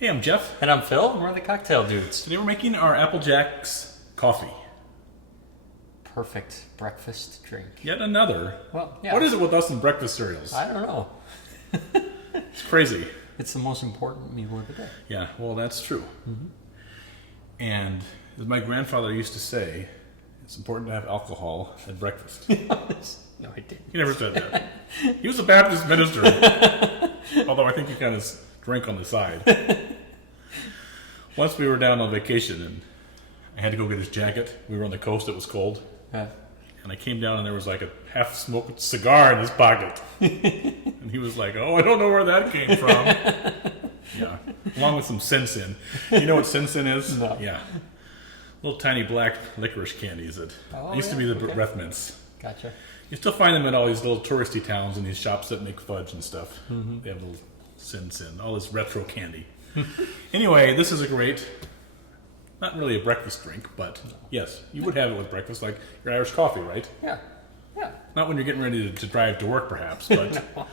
Hey, I'm Jeff. And I'm Phil, and we're the Cocktail Dudes. Today we're making our Apple Jacks coffee. Perfect breakfast drink. Yet another. Well, yeah. What is it with us and breakfast cereals? I don't know. It's crazy. It's the most important meal of the day. Yeah, well, that's true. And as my grandfather used to say, it's important to have alcohol at breakfast. No, I didn't. He never said that. He was a Baptist minister. Although I think he kind of drank on the side. Once we were down on vacation and I had to go get his jacket. We were on the coast, it was cold. Yeah. And I came down and there was like a half-smoked cigar in his pocket. And he was like, oh, I don't know where that came from. Yeah, along with some Sin-Sin. You know what Sin-Sin is? No. Yeah. Little tiny black licorice candies that used to be the breath mints. Gotcha. You still find them in all these little touristy towns and these shops that make fudge and stuff. They have little Sin-Sin, all this retro candy. Anyway, this is a great, not really a breakfast drink, but yes, you would have it with breakfast, like your Irish coffee, right? Yeah. Yeah. Not when you're getting ready to drive to work, perhaps, but... No.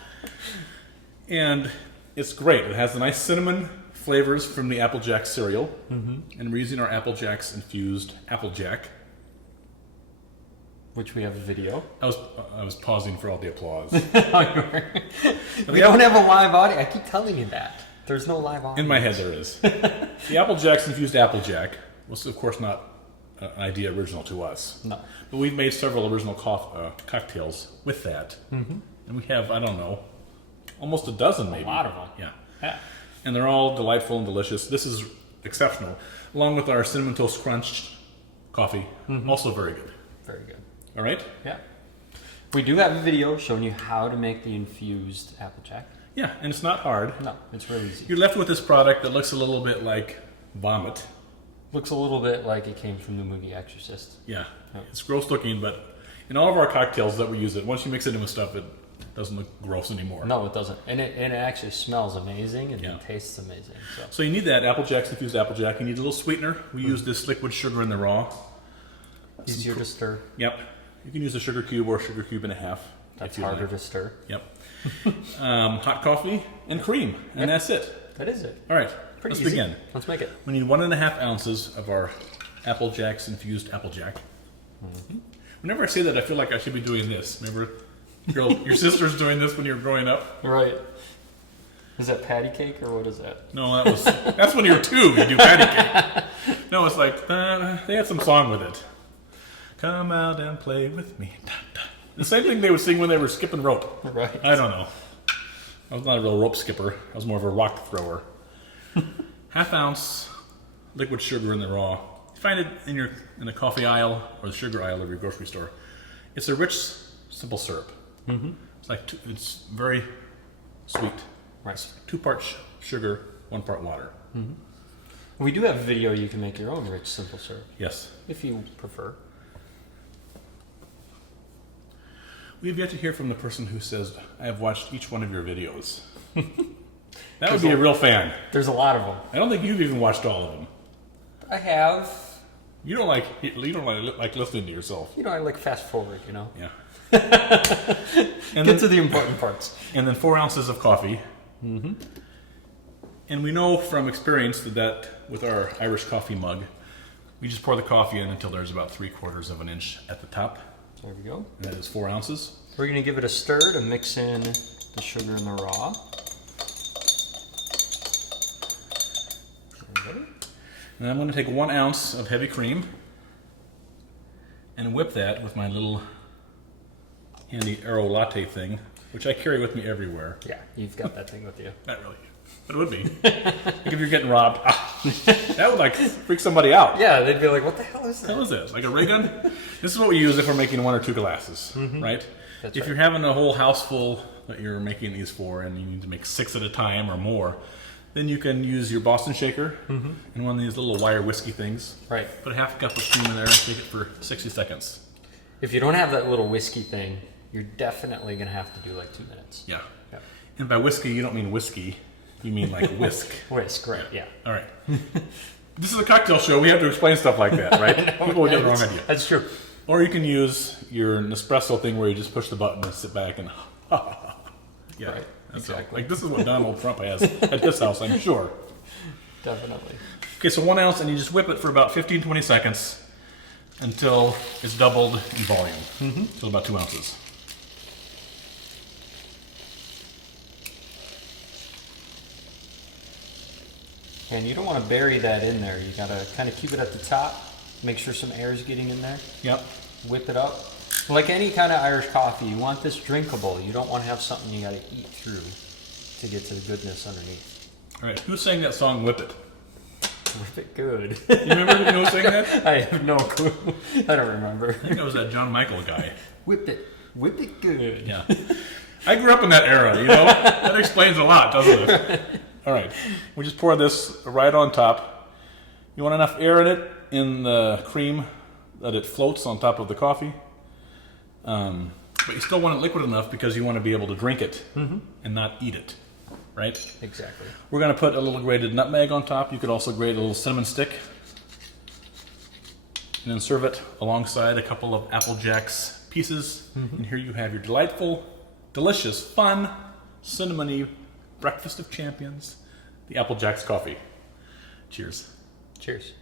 And it's great. It has the nice cinnamon flavors from the Apple Jack cereal. And we're using our Apple Jacks-Infused Applejack. Which we have a video. I was pausing for all the applause. We don't have a live audience. I keep telling you that. There's no live audience. In my head there is. The Apple Jacks-Infused Applejack was, of course, not an idea original to us. No. But we've made several original cocktails with that. And we have, I don't know, almost a dozen maybe. A lot of them. Yeah. Yeah. And they're all delightful and delicious. This is exceptional. Along with our Cinnamon Toast Crunch coffee. Also very good. Very good. All right? Yeah. We do have a video showing you how to make the infused Applejack. Yeah, and it's not hard. No, it's really easy. You're left with this product that looks a little bit like vomit. Looks a little bit like it came from the movie Exorcist. Yeah. Yeah. It's gross looking, but in all of our cocktails that we use it, once you mix it in with stuff, it doesn't look gross anymore. No, it doesn't. And it actually smells amazing and Yeah. it tastes amazing. So you need that Apple Jacks-Infused Applejack. You need a little sweetener. We use this liquid sugar in the raw. Easier to stir. Yep. You can use a sugar cube or a sugar cube and a half. That's harder to stir. Yep. Hot coffee and cream, and that's it. That is it. All right, Pretty let's easy. begin. Let's make it. We need 1.5 ounces of our Apple Jacks-Infused Applejack. Whenever I say that, I feel like I should be doing this. Remember, girl, your sister's doing this when you were growing up? Right. Is that patty cake or what is that? No, that's when you were 2. You do patty cake. No, it's like they had some song with it. Come out and play with me. The same thing they would sing when they were skipping rope. Right. I don't know. I was not a real rope skipper. I was more of a rock thrower. 1/2 ounce liquid sugar in the raw. You find it in the coffee aisle or the sugar aisle of your grocery store. It's a rich, simple syrup. It's like it's very sweet. Right. 2 parts sugar, 1 part water. We do have a video you can make your own rich simple syrup Yes. if you prefer. We have yet to hear from the person who says, I have watched each one of your videos. That would be a real fan. There's a lot of them. I don't think you've even watched all of them. I have. You don't like listening to yourself. You know, I like fast forward, you know. Yeah. Get to the important parts. And then 4 ounces of coffee. And we know from experience that with our Irish coffee mug, we just pour the coffee in until there's about 3/4 of an inch at the top. There we go. And that is 4 ounces. We're going to give it a stir to mix in the sugar and the raw. And I'm going to take 1 ounce of heavy cream and whip that with my little handy Aero latte thing, which I carry with me everywhere. Yeah, you've got that thing with you. Not really, but it would be. Like if you're getting robbed, that would like freak somebody out. Yeah, they'd be like, what the hell is that? What is this? Like a ray gun? This is what we use if we're making 1 or 2 glasses, right? That's if right. you're having a whole house full that you're making these for and you need to make 6 at a time or more, then you can use your Boston shaker and one of these little wire whiskey things. Right. Put a 1/2 cup of cream in there and shake it for 60 seconds. If you don't have that little whiskey thing, you're definitely going to have to do like 2 minutes. Yeah. Yeah. And by whiskey, you don't mean whiskey. You mean like whisk. Whisk, right, yeah. All right. This is a cocktail show. We have to explain stuff like that, right? People will get the wrong idea. That's true. Or you can use your Nespresso thing where you just push the button and sit back and yeah, Right, that's exactly. Like this is what Donald Trump has at his house, I'm sure. Definitely. Okay, so 1 ounce, and you just whip it for about 15-20 seconds until it's doubled in volume. So about 2 ounces. And you don't want to bury that in there. You got to kind of keep it at the top. Make sure some air is getting in there. Yep. Whip it up. Like any kind of Irish coffee, you want this drinkable. You don't want to have something you got to eat through to get to the goodness underneath. All right, who sang that song, Whip It? Whip it good. You remember who sang that? I have no clue. I don't remember. I think it was that John Michael guy. Whip it good. Yeah. I grew up in that era, you know? That explains a lot, doesn't it? All right, we just pour this right on top. You want enough air in it, in the cream, that it floats on top of the coffee. But you still want it liquid enough because you want to be able to drink it and not eat it, right? Exactly. We're going to put a little grated nutmeg on top. You could also grate a little cinnamon stick. And then serve it alongside a couple of Apple Jacks pieces. And here you have your delightful, delicious, fun, cinnamony breakfast of champions, the Apple Jacks coffee. Cheers. Cheers.